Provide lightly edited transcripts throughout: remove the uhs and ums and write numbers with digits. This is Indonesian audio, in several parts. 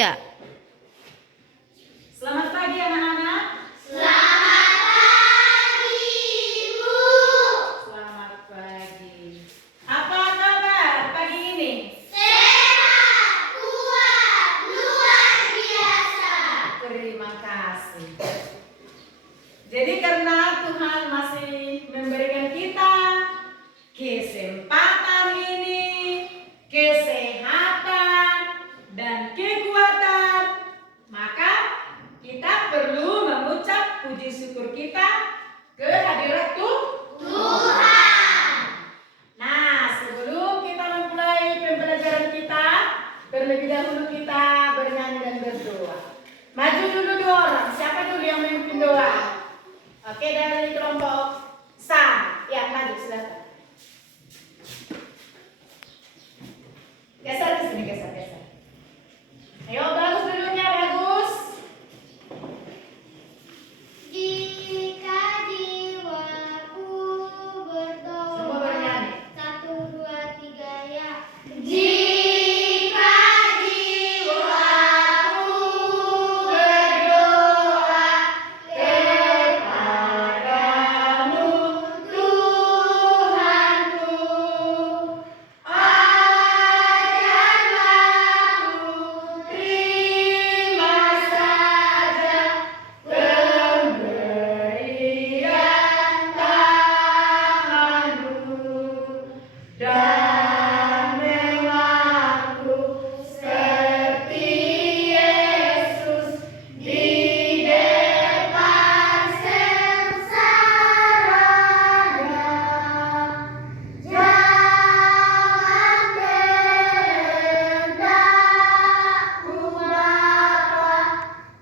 Ya. Selamat pagi anak-anak. Selamat pagi, Ibu. Selamat pagi. Apa kabar pagi ini? Sehat, kuat, luar biasa. Terima kasih. Jadi karena Tuhan masih memberikan kita kesempatan ini, kesehatan dan kekuatan, maka kita perlu mengucap puji syukur kita ke hadirat Tuhan. Nah, sebelum kita memulai pembelajaran kita, terlebih dahulu kita bernyanyi dan berdoa. Maju dulu 2 orang. Siapa dulu yang memimpin doa? Oke, dari kelompok Sam. Ya, maju silakan. Geser ke sini, geser. Ayo, bagus dulunya, bagus. Jika jiwaku berdoa. Semua bernyanyi. 1, 2, 3 ya. Jika jiwaku berdoa kepadamu, Tuhanku, ajarlah ku terima saja pemberian tanganmu dan mengaku seperti Yesus di depan sengsaranya. Jangan kehendakku Bapa,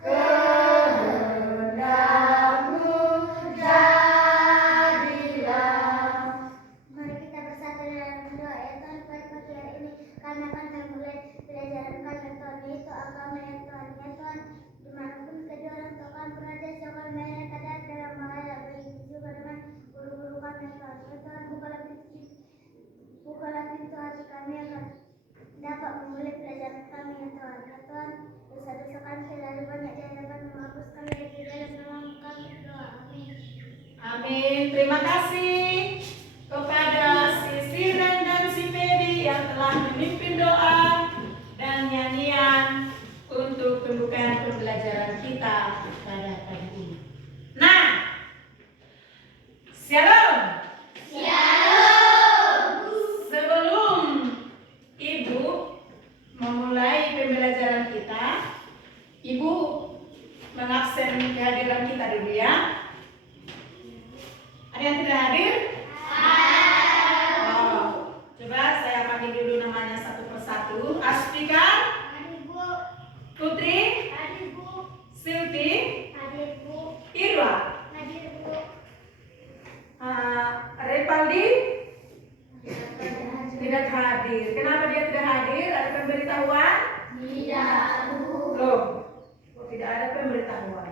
kehendakmu jadilah. Mari kita bersatu dalam doa ya Tuhan pada pagi hari ini, karena akan mulai pelajaran kami Tuhan, yaitu agama ya Tuhan. Ya Tuhan, dimanapun kedua orang tua kami berada, semoga mereka kadang dalam bahaya, begitu juga dengan guru-guru kami ya Tuhan. Ya Tuhan, bukalah pintu hati kami akan dapat memulai pelajaran kami ya Tuhan. Ya Tuhan, dosa-dosa kami terlalu banyak dan dapat menghapuskan dari dalam nama kami doa. Amin. Amin. Terima kasih kepada si Siren dan si Feby yang telah memimpin doa dan nyanyian untuk pembukaan pembelajaran kita pada pagi ini. Nah, Shalom. Sebelum Ibu memulai pembelajaran kita, Ibu mengabsen kehadiran kita dulu ya. Ada yang tidak hadir? Oh, coba saya panggil dulu namanya satu persatu. Aspika, Hadir Bu. Putri, Hadir Bu. Silti, Hadir Bu. Irwa, Hadir Bu. Repaldi tidak hadir. Kenapa dia tidak hadir? Ada pemberitahuan? Tidak Bu. Loh, kok tidak ada pemberitahuan?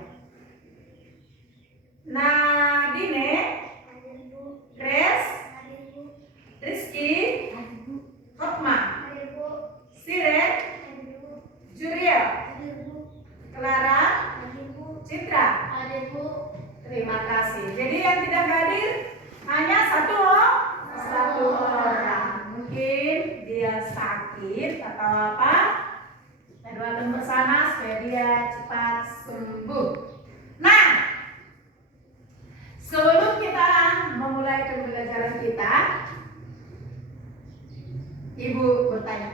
Nadine, Hadir Bu. Grace, Hadir Bu. Rizky, Hadir Bu. Hotma, Hadir Bu. Siren, Hadir Bu. Juriel, Hadir Bu. Clara, Hadir Bu. Citra. Hadir Bu. Terima kasih. Jadi yang tidak hadir hanya satu orang. Mungkin dia sakit atau apa. Kita doakan bersama supaya dia cepat sembuh. Nah, sebelum kita memulai pembelajaran kita, Ibu bertanya.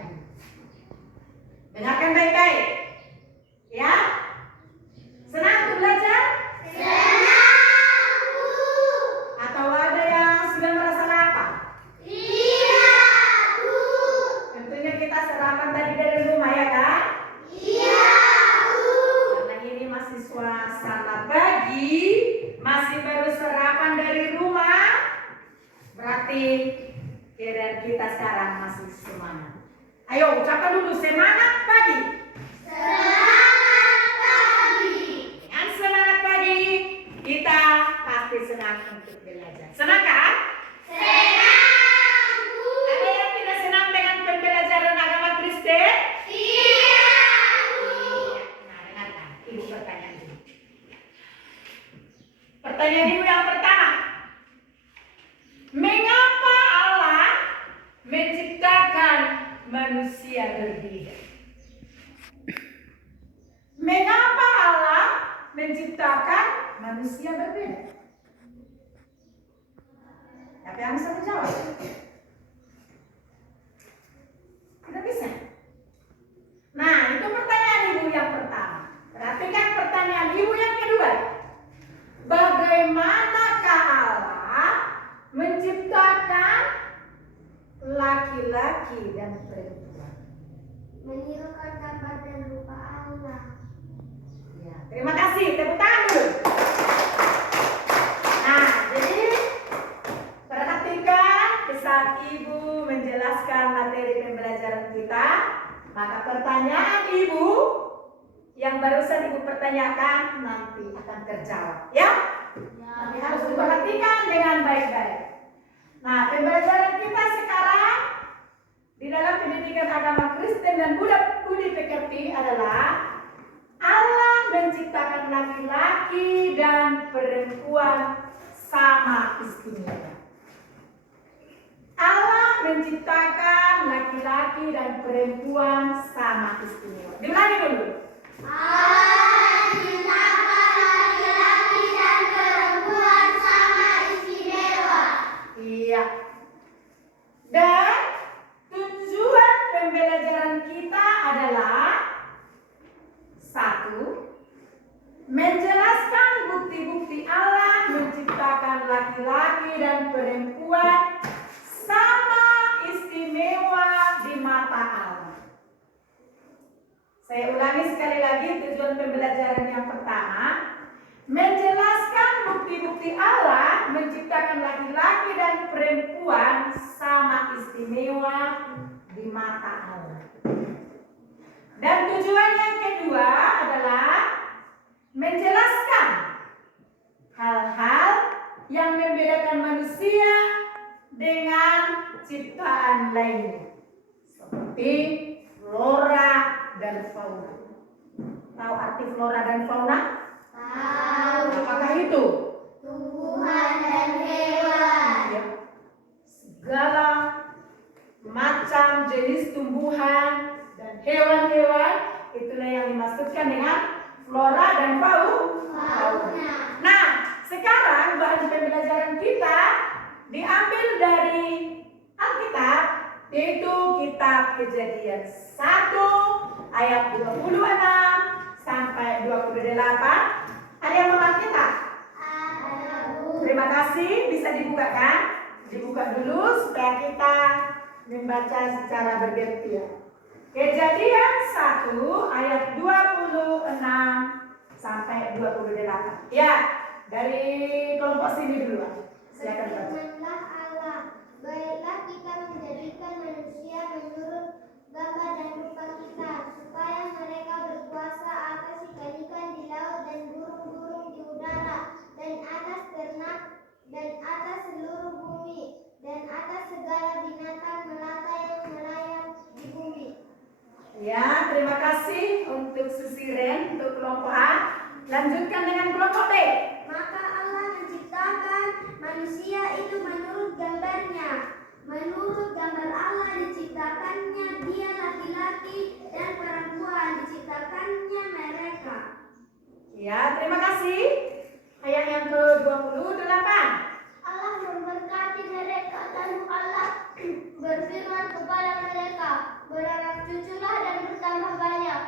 Dengarkan baik-baik. Ya? Senang untuk belajar? Senang Bu. Atau ada yang sudah merasa lapar? Iya Bu. Tentunya kita sarapan tadi dari rumah ya kan? Iya Bu. Karena ini masih suasana pagi, masih baru sarapan dari rumah, berarti pikiran kita sekarang masih semangat. Ayo ucapkan dulu semangat pagi. Semangat pagi. Dengan semangat pagi, kita pasti senang untuk belajar. Senang kan? Senang Bu. Ada yang tidak senang dengan pembelajaran agama Kristen? Iya Bu. Pertanyaan ibu yang pertama. Mengapa Allah menciptakan manusia berbeda? Mengapa Allah menciptakan manusia berbeda? Siapa yang bisa menjawab? Tidak bisa. Nah, itu pertanyaan ibu yang pertama. Perhatikan pertanyaan ibu yang kedua. Bagaimanakah Allah menciptakan laki-laki dan perempuan? Menirukan gambar dan rupa Allah. Ya, terima kasih. Tepuk tangan dulu. Nah, jadi perhatikan saat ibu menjelaskan materi pembelajaran kita, maka pertanyaan ibu yang barusan ibu pertanyakan nanti akan terjawab, ya? Nanti harus diperhatikan dengan baik-baik. Nah, pembelajaran kita sekarang di dalam pendidikan agama Kristen dan budi pekerti adalah Allah menciptakan laki-laki dan perempuan sama istimewa. Allah menciptakan laki-laki dan perempuan sama istimewa. Diulangi dulu. Allah menciptakan laki-laki dan perempuan sama istimewa. Iya. Dan tujuan pembelajaran kita adalah satu, menjelaskan bukti-bukti Allah menciptakan laki-laki dan perempuan sama istimewa di mata Allah. Saya ulangi sekali lagi tujuan pembelajaran yang pertama, menjelaskan bukti-bukti Allah menciptakan laki-laki dan perempuan sama istimewa di mata Allah. Dan tujuan yang kedua adalah menjelaskan hal-hal yang membedakan manusia dengan ciptaan lainnya, seperti flora dan fauna. Tahu arti flora dan fauna? Tahu. Apakah itu? Tumbuhan dan hewan. Ya. Segala macam jenis tumbuhan dan hewan-hewan, itulah yang dimaksudkan dengan flora dan fauna. Nah, sekarang bahan pembelajaran kita diambil dari Alkitab, yaitu kitab Kejadian 1 ayat 26 sampai 28. Ada yang mau Alkitab? Terima kasih, bisa dibukakan. Dibuka dulu supaya kita membaca secara bergantian. Kejadian 1 ayat 26 sampai 28. Ya, dari kelompok sini dulu. Silakan baca. Firman-Nya Allah, baiklah kita menjadikan manusia menurut gambar dan rupa kita, supaya mereka berkuasa atas ikan-ikan di laut dan burung-burung di udara, dan atas ternak, dan atas seluruh bumi, dan atas segala binatang melata yang merayap di bumi. Ya, terima kasih untuk Susiren, untuk kelompok A. Lanjutkan dengan kelompok B. Maka Allah menciptakan manusia itu menurut gambarnya. Menurut gambar Allah diciptakannya dia laki-laki dan perempuan diciptakannya mereka. Ya, terima kasih. Ayat yang ke-28. Allah memberkati mereka lalu Allah berfirman kepada mereka, beranak cuculah dan bertambah banyak,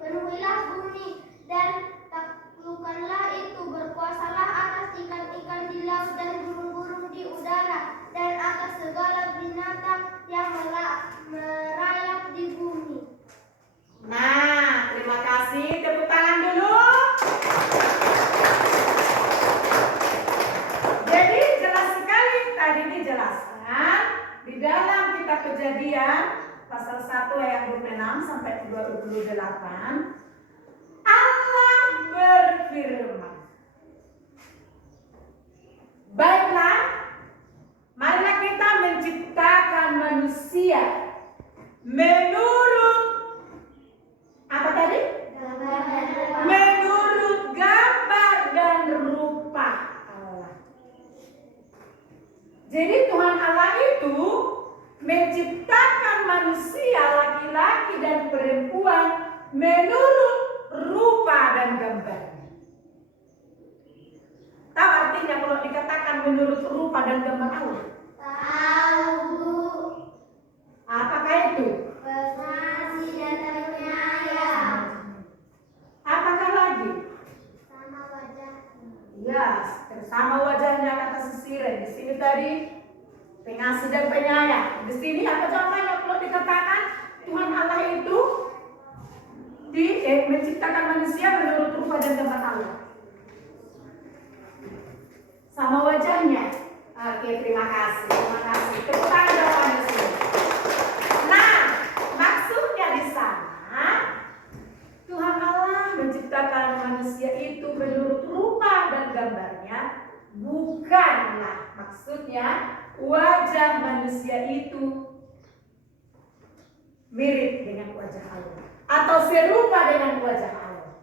penuhilah bumi dan taklukkanlah itu, berkuasalah atas ikan-ikan di laut dan burung-burung di udara dan atas segala binatang yang merayap di bumi. Nah, terima kasih. Tepuk tangan dulu. Jadi jelas sekali tadi dijelaskan di dalam kitab Kejadian pasal 1 ayat 26 sampai 28. Allah berfirman, baiklah, marilah kita menciptakan manusia menurut apa tadi? Gambar dan rupa. Menurut gambar dan rupa itu menciptakan manusia laki-laki dan perempuan menurut rupa dan gambarnya. Tahu artinya kalau dikatakan menurut rupa dan gambar Allah? Tahu. Apakah itu? Pengasih dan penyayang. Apakah lagi? Sama wajah. Ya, sama wajahnya kata sisiren. Di sini tadi pengasih dan penyayang. Di sini apa jawabannya kalau dikatakan Tuhan Allah itu menciptakan manusia menurut rupa dan gambar Allah? Sama wajahnya. Oke, terima kasih. Terima kasih. Tepuk tangan jawabannya sini. Nah, maksudnya di sana Tuhan Allah menciptakan manusia itu menurut rupa dan gambarnya, bukanlah maksudnya wajah manusia itu mirip dengan wajah Allah atau serupa dengan wajah Allah.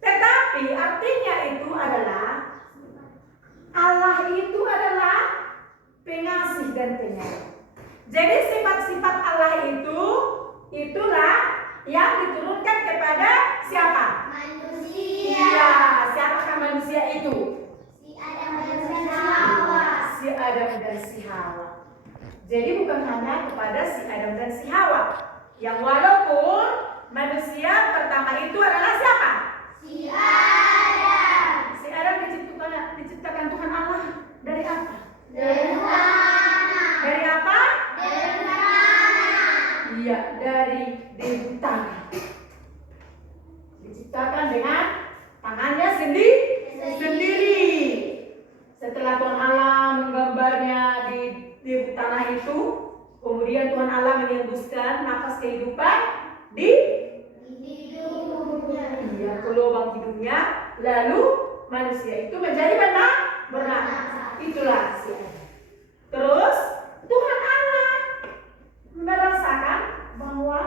Tetapi artinya itu adalah Allah itu adalah pengasih dan penyayang. Jadi sifat-sifat Allah itu itulah yang diturunkan kepada siapa? Manusia. Iya, siapakah manusia itu? Si Adam dan si Hawa. Si Adam dan si Hawa. Jadi bukan hanya kepada si Adam dan si Hawa. Yang walaupun manusia pertama itu adalah siapa? Si Adam. Si Adam diciptakan Tuhan Allah dari apa? Dari tanah. Dari apa? Dari tanah. Iya, dari debu tanah. Diciptakan dengan tangannya sendiri. Setelah Tuhan Allah menggambarnya di debu tanah itu, kemudian Tuhan Allah menghembuskan nafas kehidupan di hidungnya. iya, ke lubang hidungnya, lalu manusia itu menjadi bernafas. Itulah si Adam. Terus Tuhan Allah merasakan bahwa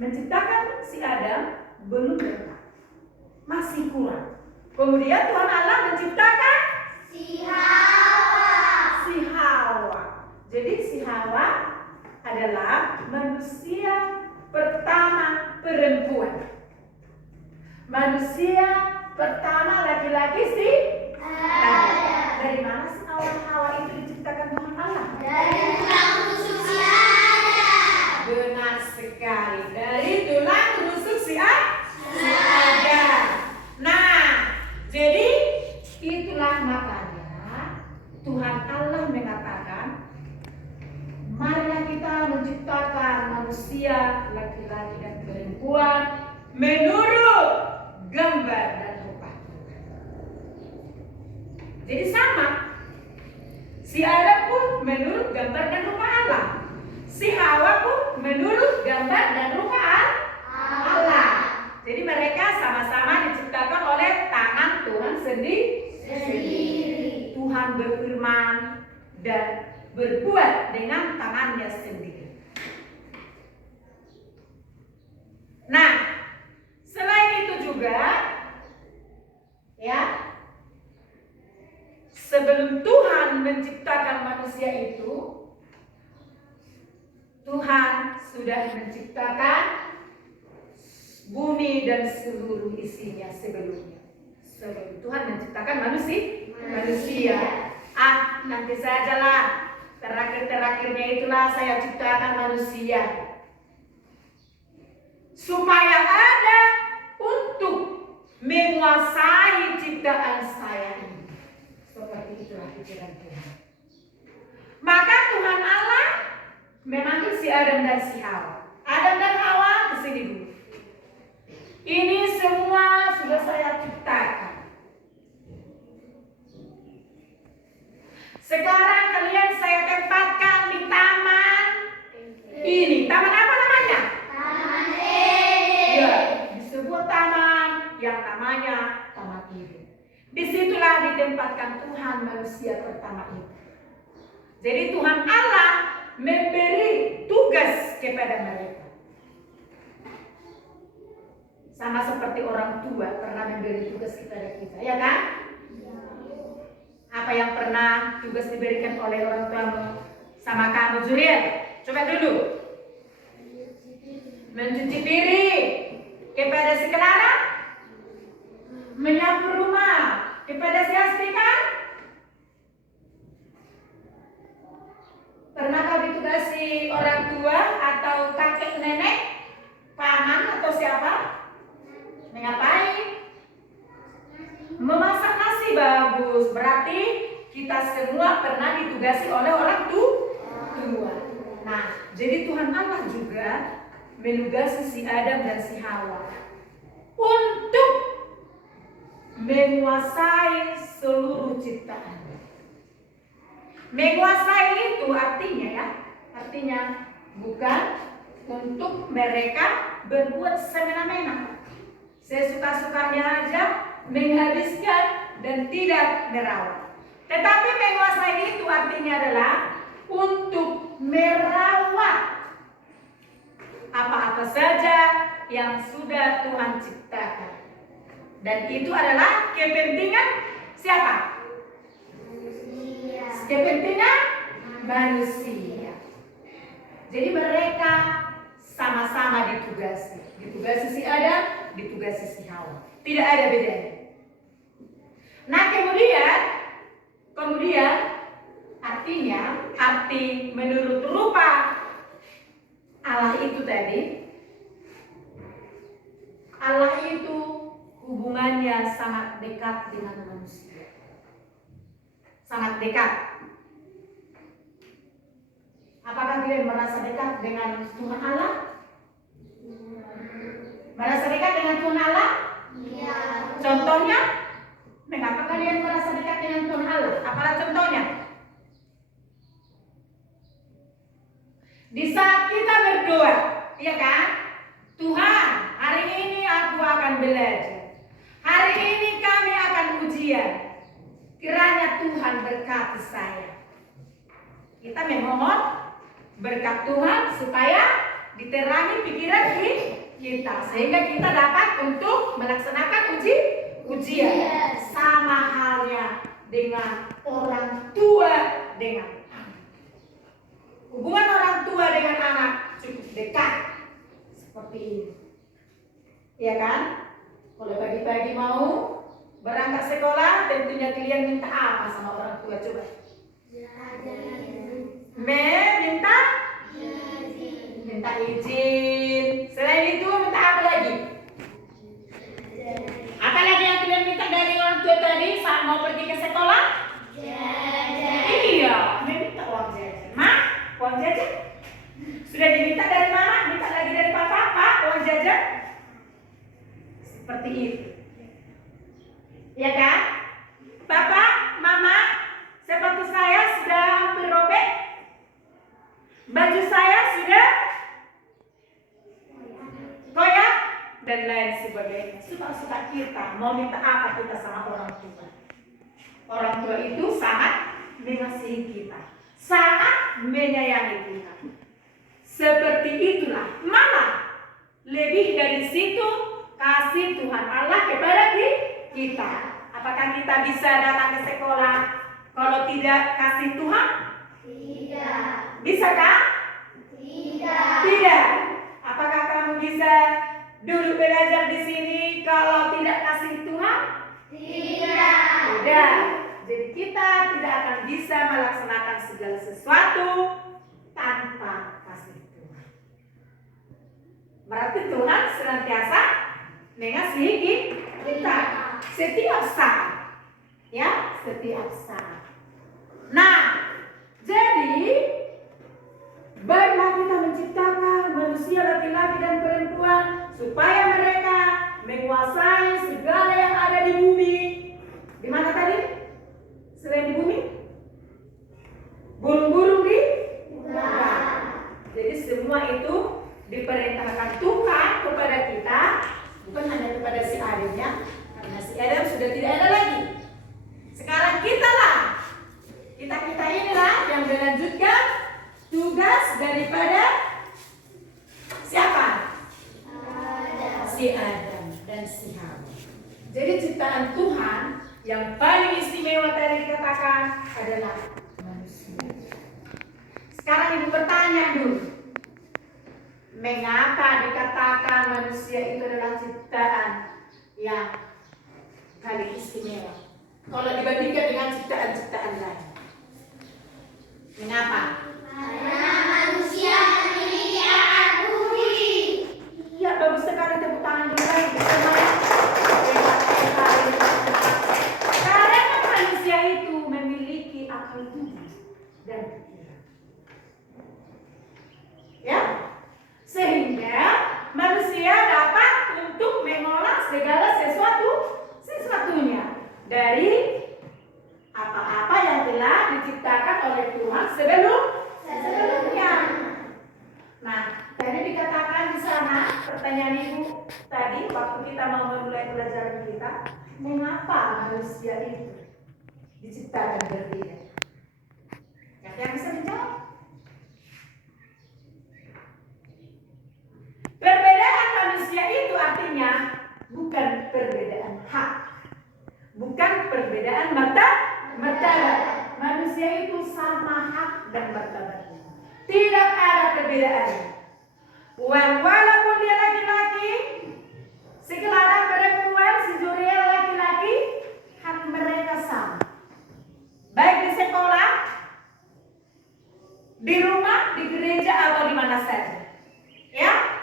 menciptakan si Adam belum lengkap, masih kurang. Kemudian Tuhan Allah menciptakan Si Hawa. Jadi si Hawa adalah manusia pertama perempuan. Manusia pertama laki-laki si Adam. Dari mana sih awal Hawa itu diciptakan Tuhan Allah? Dari tulang rusuk si Adam. Benar sekali. Dari tulang rusuk si Adam. Nah, jadi itulah makanya Tuhan Allah mengatakan, marilah kita menciptakan manusia laki-laki dan perempuan menurut gambar dan rupa Tuhan. Jadi sama, si Adam pun menurut gambar dan rupa Allah, si Hawa pun menurut gambar dan rupa Allah. Jadi mereka sama-sama diciptakan oleh tangan Tuhan sendiri. Tuhan berfirman dan berbuat dengan tangannya sendiri. Nah, selain itu juga, ya, sebelum Tuhan menciptakan manusia itu, Tuhan sudah menciptakan bumi dan seluruh isinya sebelumnya. Sebelum Tuhan menciptakan manusia. Nanti sajalah, terakhir-terakhirnya itulah saya ciptakan manusia, supaya ada untuk menguasai ciptaan saya ini. Seperti itulah pikiran Tuhan. Maka Tuhan Allah memanggil si Adam dan si Hawa. Adam dan Hawa ke sini dulu. Ini semua sudah saya ciptakan. Sekarang kalian saya tempatkan di taman ini. Taman apa namanya? Taman Eden. Ya, di sebuah taman yang namanya Taman Eden. Disitulah ditempatkan Tuhan manusia pertama itu. Jadi Tuhan Allah memberi tugas kepada mereka. Sama seperti orang tua pernah memberi tugas kepada kita, ya kan? Apa yang pernah tugas diberikan oleh orang tua Sama kamu Zuriel. Coba dulu. Mencuci piring. Kepada si Clara. Menyapu rumah. Kepada si Astika. Pernah kau ditugasi orang tua atau kakek nenek, paman atau siapa? Mengapain? Memasak nasi. Bagus. Berarti kita semua pernah ditugasi oleh orang tua. Nah, jadi Tuhan Allah juga menugasi si Adam dan si Hawa untuk menguasai seluruh ciptaan. Menguasai itu artinya bukan untuk mereka berbuat semena-mena, sesuka-sukanya aja, menghabiskan dan tidak merawat. Tetapi menguasai itu artinya adalah untuk merawat apa-apa saja yang sudah Tuhan ciptakan. Dan itu adalah kepentingan siapa? Kepentingan manusia. Jadi mereka sama-sama ditugasi. Ditugasi si Adam, ditugasi si Hawa. Tidak ada bedanya. Nah, kemudian arti menurut rupa Allah itu tadi, Allah itu hubungannya sangat dekat dengan manusia. Sangat dekat. Apakah kalian merasa dekat dengan Tuhan Allah? Merasa dekat dengan Tuhan Allah? Iya. Contohnya, mengapa kalian merasa dekat dengan Tuhan Allah? Apalah contohnya? Di saat kita berdoa, iya kan? Tuhan, hari ini aku akan belajar. Hari ini kami akan ujian. Kiranya Tuhan berkati saya. Kita memohon berkat Tuhan supaya diterangi pikiran kita, sehingga kita dapat untuk melaksanakan ujian. Yes. Sama halnya dengan orang tua dengan anak. Hubungan orang tua dengan anak cukup dekat seperti ini, ya kan? Kalau pagi-pagi mau berangkat sekolah, tentunya kalian minta apa sama orang tua? Coba. Minta izin. Selain itu minta apa lagi? Apa lagi yang kalian minta dari orang tua tadi saat mau pergi ke sekolah? Iya, minta uang jajan. Ma, uang jajan? Sudah diminta dari mama, minta lagi dari papa, Pak, uang jajan? Seperti itu. Ya kan? Bapak, mama, sepatu saya sudah hampir robek. Baju saya sudah koyak dan lain sebagainya. Suka-suka kita mau minta apa kita sama orang tua. Orang tua itu sangat mengasihi kita, sangat menyayangi kita. Seperti itulah, malah lebih dari situ kasih Tuhan Allah kepada kita. Apakah kita bisa datang ke sekolah kalau tidak kasih Tuhan? Tidak. Bisakah? Tidak. Apakah kamu bisa duduk belajar di sini kalau tidak kasih Tuhan? Tidak. Jadi kita tidak akan bisa melaksanakan segala sesuatu tanpa kasih Tuhan. Berarti Tuhan senantiasa mengasihi kita setiap saat. Ya, setiap saat. Nah, jadi baiklah kita menciptakan manusia laki-laki dan perempuan supaya mereka menguasai segala yang ada di bumi. Di mana tadi? Selain di bumi? Burung-burung di udara. Jadi semua itu diperintahkan Tuhan kepada kita, bukan hanya kepada si Adam ya, karena si Adam sudah tidak ada lagi. Sekarang kita inilah yang melanjutkan tugas daripada siapa? Si Adam dan si Hawa. Jadi ciptaan Tuhan yang paling istimewa tadi dikatakan adalah manusia. Sekarang ibu bertanya dulu. Mengapa dikatakan manusia itu adalah ciptaan yang paling istimewa kalau dibandingkan dengan ciptaan-ciptaan lain? Mengapa? Karena manusia memiliki akal budi. Iya, bagus sekali, tepuk tangan dulu lagi. Karena manusia itu memiliki akal budi dan pikiran. Ya, sehingga manusia dapat untuk mengolah segala sesuatunya dari apa-apa yang telah diciptakan oleh Tuhan sebelumnya. Nah, tadi dikatakan di sana pertanyaan ibu tadi waktu kita mau memulai pelajaran kita, mengapa manusia itu diciptakan berbeda? Yang bisa menjawab? Perbedaan manusia itu artinya bukan perbedaan hak, bukan perbedaan martabat. Manusia itu sama hak dan martabatnya. Tidak ada perbedaan. Walaupun dia laki-laki, si Clara perempuan, si Juriel laki-laki, hak mereka sama. Baik di sekolah, di rumah, di gereja atau di mana saja. Ya?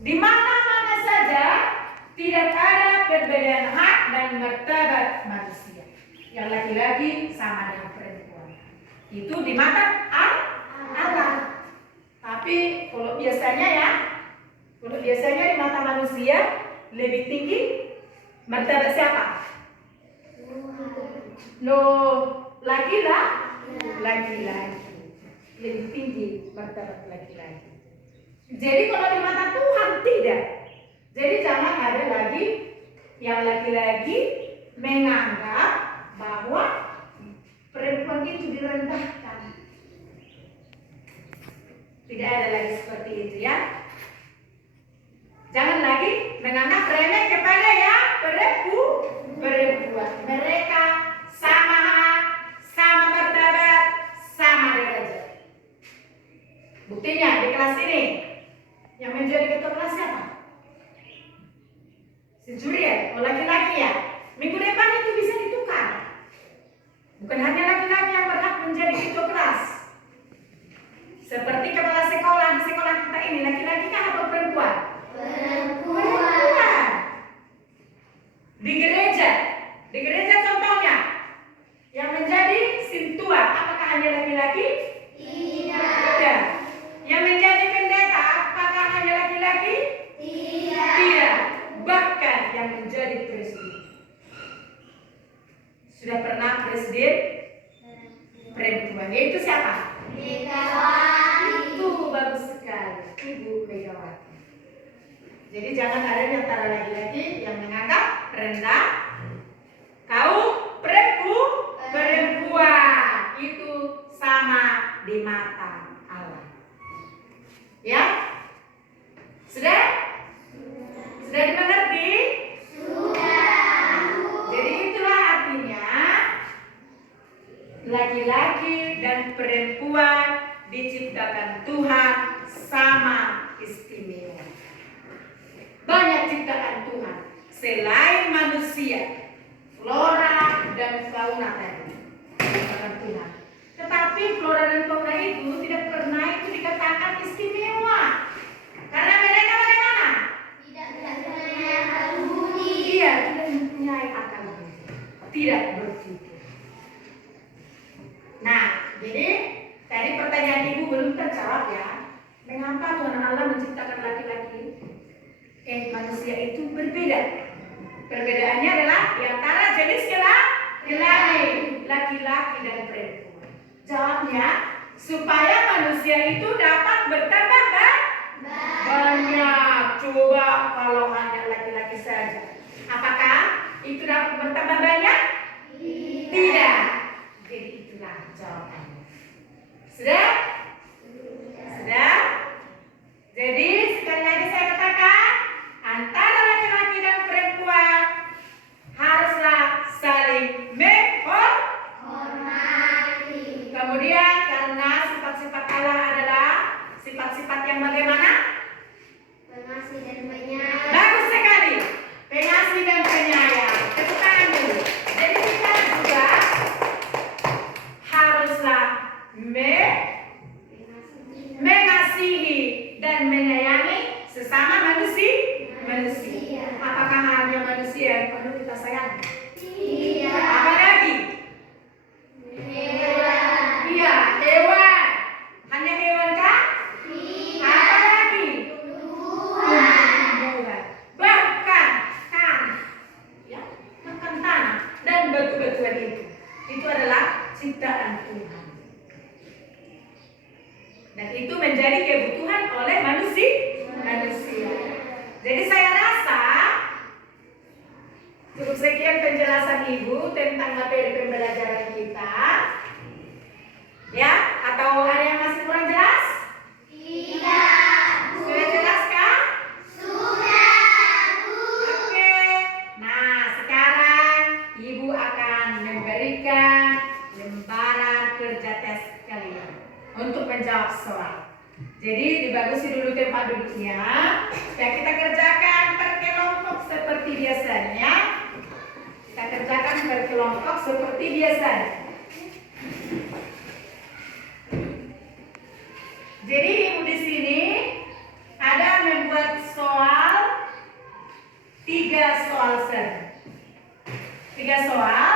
Di mana-mana saja tidak ada perbedaan hak dan martabat manusia. Yang laki-laki sama dengan perempuan. Itu di mata Allah. Tapi kalau biasanya di mata manusia lebih tinggi martabat siapa? Laki-laki. Lebih tinggi martabat laki-laki. Jadi kalau di mata Tuhan tidak. Jadi jangan ada lagi yang laki-laki menganggap bahwa perempuan itu direndahkan. Tidak ada lagi seperti itu ya. Jangan lagi menganggap remeh kepada yang perempuan. Mereka sama hak, sama martabat, sama derajat. Buktinya di kelas ini yang menjadi ketua kelas siapa? Si Juriel, laki-laki ya. Minggu depan itu bisa ditukar. Bukan hanya laki-laki yang berhak menjadi ketua kelas. Seperti kepala sekolah di sekolah kita ini, laki-laki kah atau perempuan? Perempuan. Di gereja contohnya, yang menjadi sintua, apakah hanya laki-laki? Tidak. Yang menjadi pendeta, apakah hanya laki-laki? Tidak. Bahkan yang menjadi presiden. Sudah pernah presiden perempuan, yaitu siapa? Megawati. Itu bagus sekali, Ibu Megawati. Jadi jangan ada yang antara laki-laki yang menganggap rendah kaum perempuan itu sama di mata Allah. Ya? Sudah? Sudah dimengerti? Sudah. Jadi itulah artinya laki-laki dan perempuan diciptakan Tuhan sama istimewa. Banyak ciptaan Tuhan selain manusia, flora dan fauna tadi ciptaan Tuhan. Tetapi flora dan fauna itu tidak pernah itu dikatakan istimewa. Karena mereka bagaimana? Tidak mempunyai akal budi. Iya, tidak mempunyai akal budi. Tidak berpikir. Nah, jadi tadi pertanyaan ibu belum terjawab ya. Mengapa Tuhan Allah menciptakan laki-laki? Manusia itu berbeda. Perbedaannya adalah di antara jenis kelamin, laki-laki dan perempuan. Jawabnya, supaya manusia itu dapat bertambah banyak. Coba kalau hanya laki-laki saja, apakah itu dapat bertambah banyak? Tidak. Jadi itulah jawabannya. Sudah? Sudah? Jadi sekali lagi saya katakan, antara laki-laki dan perempuan haruslah saling menghormati. Kemudian karena penjelasan Ibu tentang materi pembelajaran kita? Ya, atau ada yang masih kurang jelas? Tidak. Sudah jelas kah? Sudah, Bu. Oke. Nah, sekarang Ibu akan memberikan lembaran kerja tes kalian untuk menjawab soal. Jadi dibagusi dulu tempat duduknya. Dan kita kerjakan per kelompok seperti biasanya. Kita kerjakan per kelompok seperti biasanya. Jadi Ibu di sini ada membuat soal 3 soal saja. 3 soal.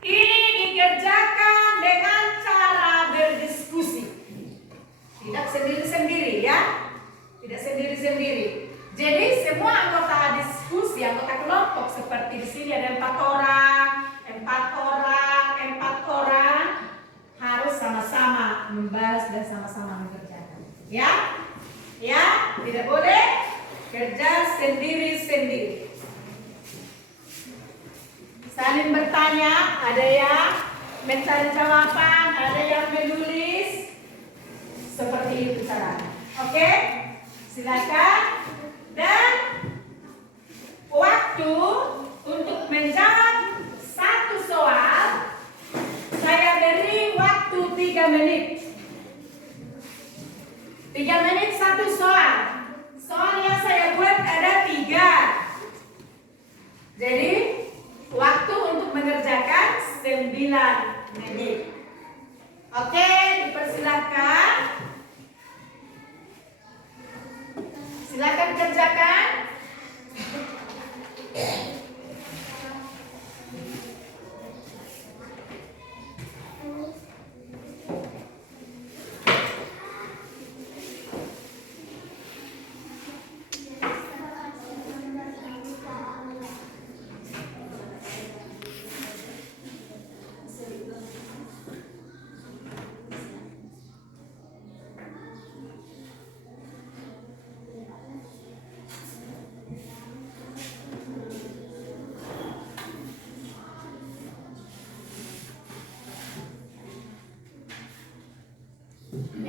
Ini dikerjakan dengan cara berdiskusi. Tidak sendiri-sendiri ya. Tidak sendiri-sendiri. Jadi semua anggota diskusi, anggota kelompok seperti di sini ada 4 orang, 4 orang harus sama-sama membahas dan sama-sama mengerjakan. Ya? Ya, tidak boleh kerja sendiri-sendiri. Saling bertanya, ada yang mencari jawaban, ada yang menulis. Seperti itu caranya. Oke? Silakan. Dan waktu untuk menjawab 1 soal saya beri waktu 3 menit. 3 menit 1 soal. Soal yang saya buat ada 3. Jadi waktu untuk mengerjakan 9 menit. Oke, dipersilakan. Silakan kerjakan.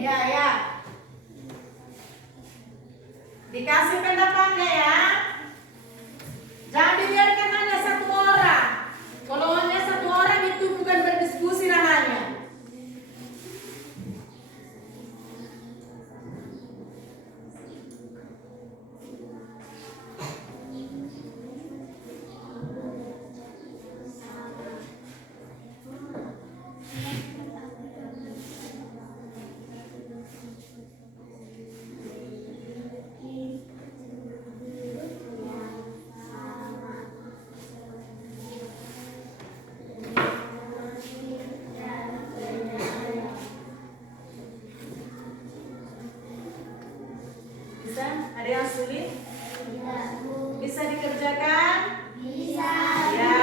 Ya. Dikasih pendapatnya ya. Jangan dibiarkan hanya 1 orang. Kalau hanya 1 orang itu bukan berdiskusi namanya. Bisa? Ada yang sulit? Bisa dikerjakan? Bisa. Ya,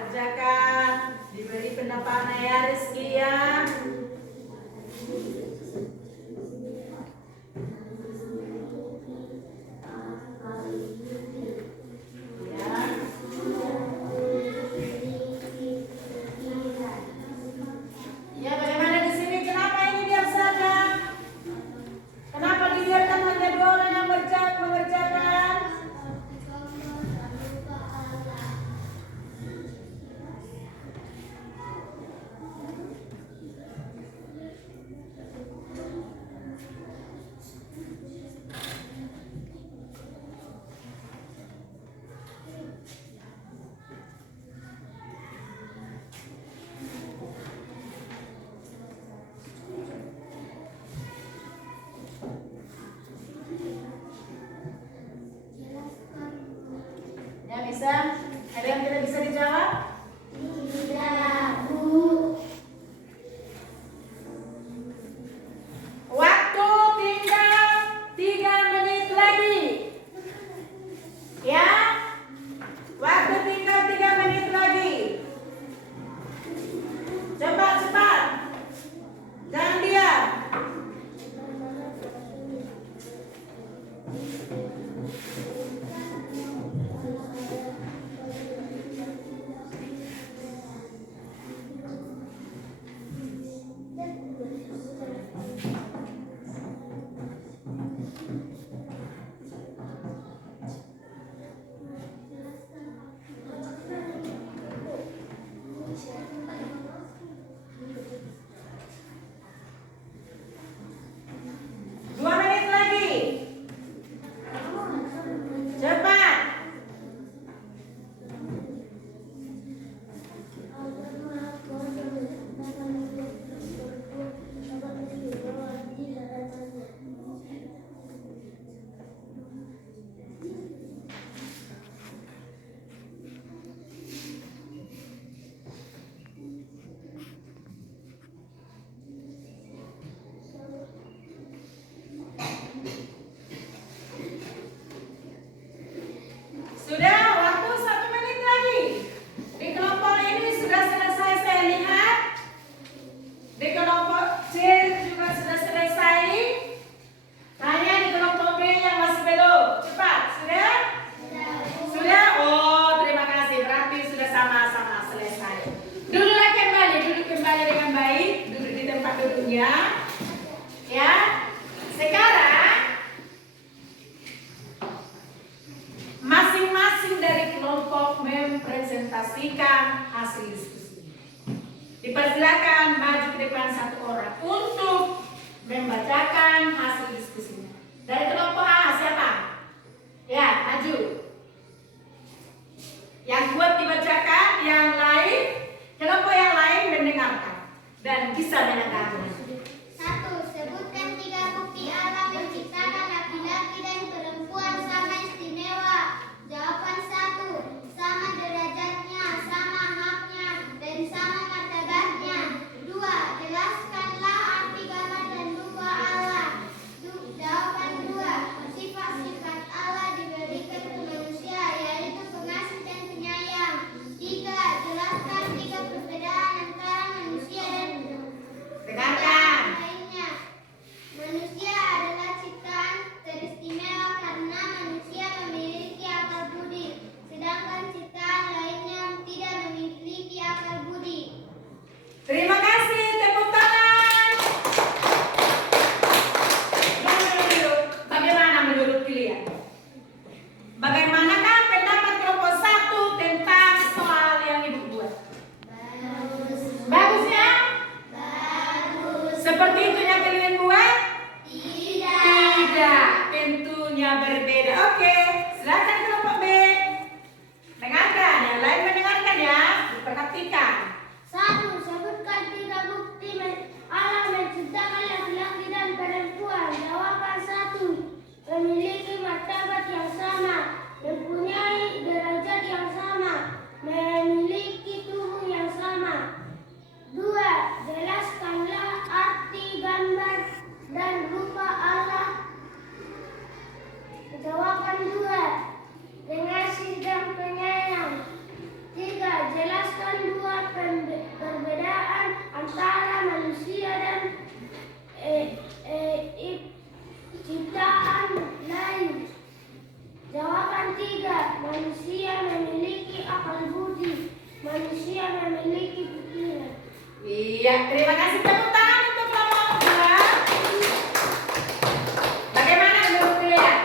kerjakan. Diberi pendapatnya ya Rizky ya. Ya, bagaimana di sini? Kenapa ini diam saja? Kenapa dibiarkan hanya 2 orang yang mengerjakan? Ya bisa? Ada yang tidak bisa dijawab? Tidak, Bu. Waktu tinggal 3 menit lagi. Ya? Waktu tinggal 3 menit lagi. Cepat. Jangan diam. kelompok mempresentasikan hasil diskusi. Dipersilakan maju ke depan satu orang untuk membacakan hasil diskusinya. Dari kelompok A siapa? Ya, maju. Yang buat dibacakan, yang lain, kelompok yang lain mendengarkan dan bisa menanggapi. 1. Sebutkan 3 bukti Allah menciptakan laki-laki dan perempuan sama istimewa. Jawaban 1. Sama derajatnya, sama haknya, dan sama martabatnya. 2. Jelaskanlah arti gambar dan rupa Allah. Jawaban 2. Sifat-sifat Allah diberikan ke manusia, yaitu pengasih dan penyayang. 3. Jelaskan 3 perbedaan antara manusia dan Dengarkan. lainnya. Manusia adalah ciptaan teristimewa karena manusia memiliki akal budi, sedangkan ciptaan lainnya tidak memiliki akal budi. Terima kasih, tepuk tangan. Bagaimana menurut kalian? Bagaimanakah pendapat kelompok 1 tentang soal yang ibu buat? Bagus ya? Seperti itu yang kalian buat? Tidak, tentunya berbeda. Oke, silakan kelompok B. Dengarkan, yang lain mendengarkan ya. Diperhatikan. 1. Sebutkan 3 bukti Allah menciptakan laki-laki dan perempuan. Jawaban 1. Memiliki martabat yang sama, mempunyai derajat yang sama, memiliki tubuh yang sama. 2. Jelaskanlah arti gambar dan rupa Allah. Jawaban 2. Pengasih dan penyayang. 3. Jelaskan 2 perbedaan antara manusia dan ciptaan lain. Jawaban 3. Manusia memiliki akal budi, manusia memiliki pikiran. Iya, terima kasih, tepuk tangan untuk kelompok 2. Bagaimana menurut kalian?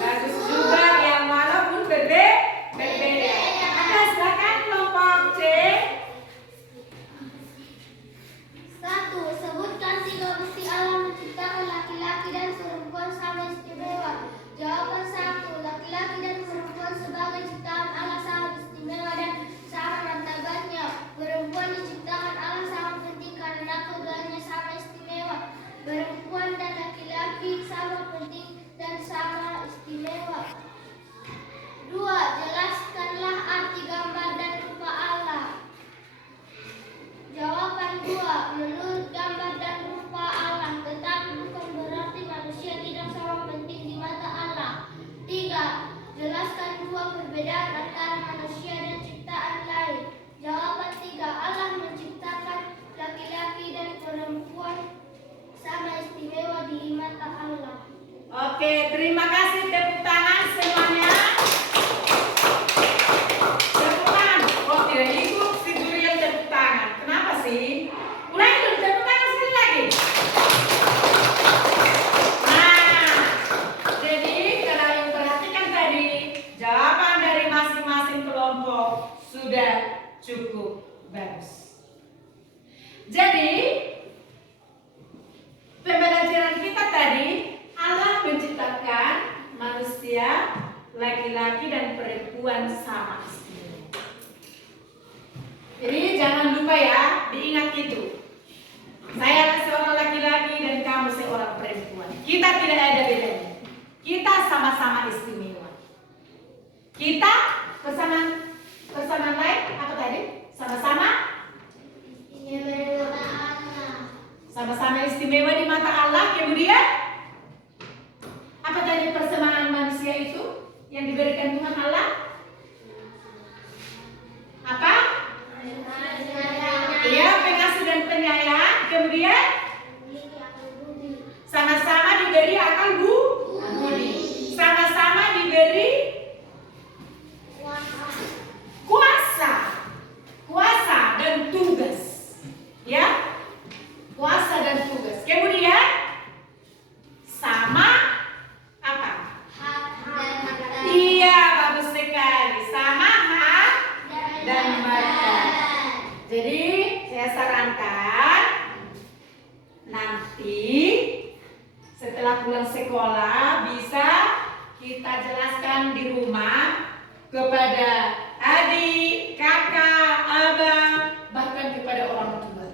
Bagus juga, yang walaupun berbeda. Oke, silakan kelompok C. 1. Sebutkan 3 bukti Allah menciptakan laki-laki dan perempuan sama istimewa. Jawaban 1. Laki-laki dan perempuan sebagai ciptaan Allah sangat istimewa dan sama martabatnya. Perempuan diciptakan Allah sangat penting karena keduanya sama istimewa. Perempuan dan laki-laki sama penting dan sama istimewa. 2. Jelaskanlah arti gambar dan rupa Allah. Jawaban 2. Menurut gambar dan rupa Allah, tetapi bukan berarti manusia tidak sama penting di mata Allah. 3. Jelaskan 2 perbedaan antara manusia dan ciptaan lain. Jawaban 3. Allah menciptakan laki-laki dan perempuan sama istimewa di mata Allah. Oke, terima kasih, tepuk tangan semuanya. Tepuk tangan. Oh, tidak ikut si Durian tepuk tangan. Kenapa sih? Ulangi dulu, tepuk tangan sekali lagi. Nah, jadi kalau yang perhatikan tadi, jawaban dari masing-masing kelompok sudah cukup bagus. Jadi, pembelajaran kita tadi, Allah menciptakan manusia, laki-laki dan perempuan sama istimewa. Jadi jangan lupa ya, diingat itu. Saya seorang laki-laki dan kamu seorang perempuan. Kita tidak ada bedanya. Kita sama-sama istimewa. Kita persamaan lain apa tadi? Sama-sama Istimewa Allah. sama-sama istimewa di mata Allah. Kemudian apa tadi persamaan manusia itu yang diberikan Tuhan Allah? Apa? Iya, pengasih dan penyayang. Kemudian sama-sama diberi akal budi. Sama-sama diberi kuasa dan tugas. Ya? Kuasa dan tugas. Kemudian sama apa? Hak dan jelaskan di rumah kepada adik, kakak, abang, bahkan kepada orang tua.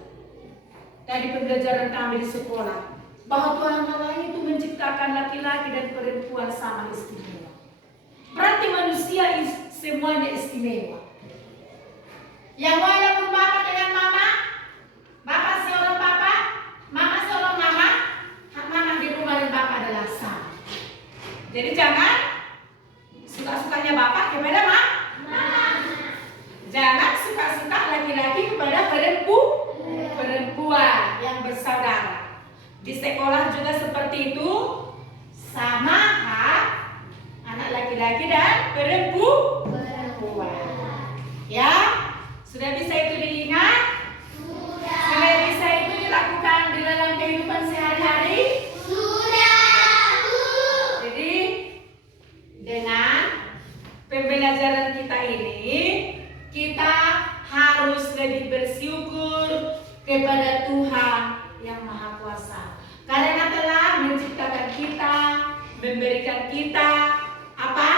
Tadi pembelajaran kami di sekolah bahwa Tuhan Allah itu menciptakan laki-laki dan perempuan sama istimewa. Berarti manusia semuanya istimewa. Yang walaupun bapak dengan mama, bapak seorang bapak, mama seorang mama, mama di rumah dan bapak adalah sama. Jadi jangan suka-sukanya bapak kepada mama. Jangan suka-suka laki-laki kepada perempuan yang bersaudara. Di sekolah juga seperti itu, sama hak anak laki-laki dan perempuan. Ya, sudah bisa itu diingat? Sudah bisa itu dilakukan di dalam kehidupan sehari-hari? Jadi dengan pembelajaran kita ini, kita harus lebih bersyukur kepada Tuhan yang Maha Kuasa, karena telah menciptakan kita, memberikan kita apa?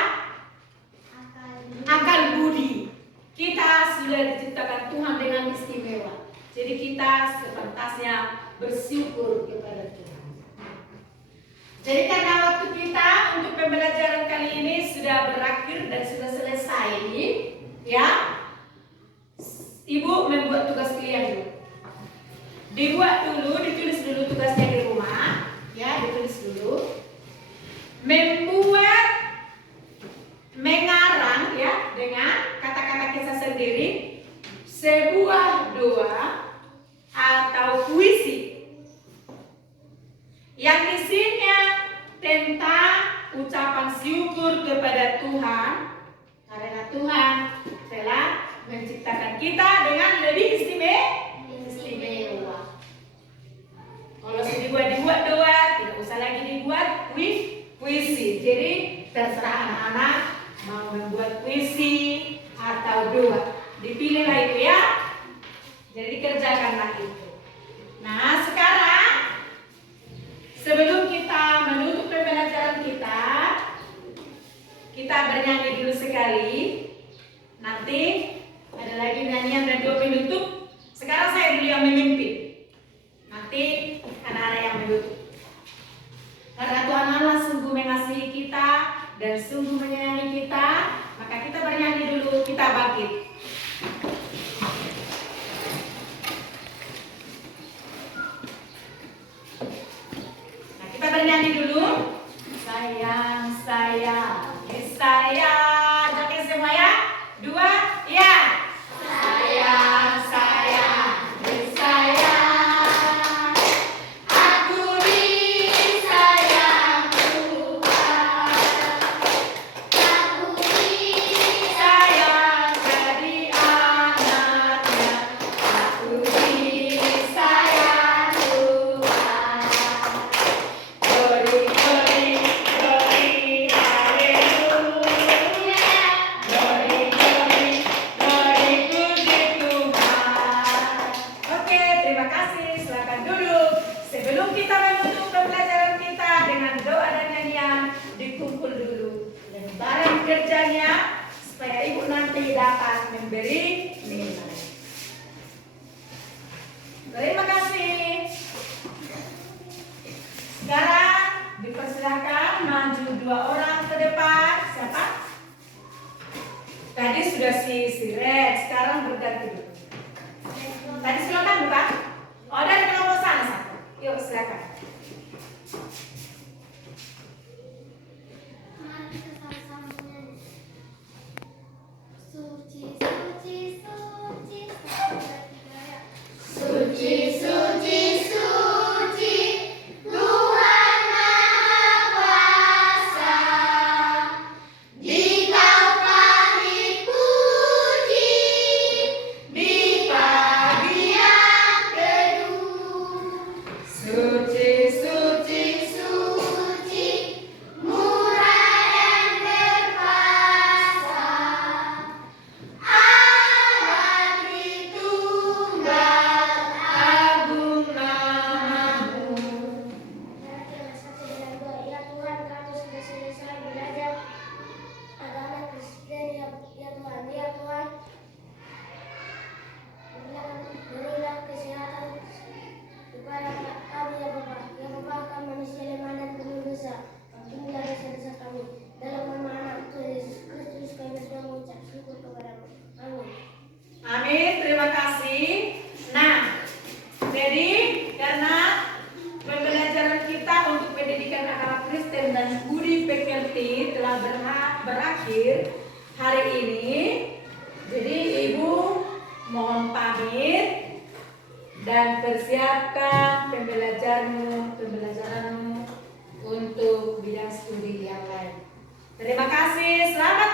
Akal budi. Kita sudah diciptakan Tuhan dengan istimewa. Jadi kita sepantasnya bersyukur kepada Tuhan. Jadi karena waktu kita untuk pembelajaran kali ini sudah berakhir dan sudah selesai, ya, Ibu membuat tugas pilihan dulu. Dibuat dulu, ditulis dulu tugasnya di rumah, ya, ditulis dulu. Mengarang, ya, dengan kata-kata kisah sendiri sebuah doa atau puisi yang isinya tentang ucapan syukur kepada Tuhan karena Tuhan telah menciptakan kita dengan lebih istimewa. Kalau dibuat doa, tidak usah lagi dibuat puisi. Jadi terserah anak-anak mau membuat puisi atau doa. Dipilihlah itu, ya. Jadi dikerjakanlah itu. Nah, sekarang sebelum kita menutup pembelajaran kita bernyanyi dulu sekali. Nanti ada lagi nyanyian dan doa penutup. Sekarang saya dulu yang memimpin. Nanti anak-anak yang menutup. Karena Tuhan Allah sungguh mengasihi kita dan sungguh menyayangi kita, maka kita bernyanyi dulu, kita bangkit. Nah, kita bernyanyi dulu. Sayang, sayang, sayang. Oke semua, ya. 2, ya. Sayang, sayang, sayang. Aku disayang Tuhan. Aku disayang jadi anaknya. Aku disayang Tuhan. Glory, glory, glory, haleluya. Glory, glory, glory, puji Tuhan. Oke, terima kasih. Silakan duduk. Sebelum kita menutup pembelajaran kita dengan doa dan nyanyian, dikumpul dulu lembaran kerjanya supaya ibu nanti dapat memberi nilai. Terima kasih. Sekarang dipersilakan maju 2 orang ke depan. Siapa? Tadi sudah si Red, sekarang berganti dulu. Tadi silakan bukan? Oh, dari kelompok sana satu. Yuk silakan. Mari kita sama-sama menyanyi. Suci, suci, suci, suci, suci, suci, Tuhan Maha Kuasa. Dikau kami puji di pagi yang akhir hari ini. Jadi Ibu mohon pamit dan persiapkan pembelajaranmu untuk bidang studi yang lain. Terima kasih, selamat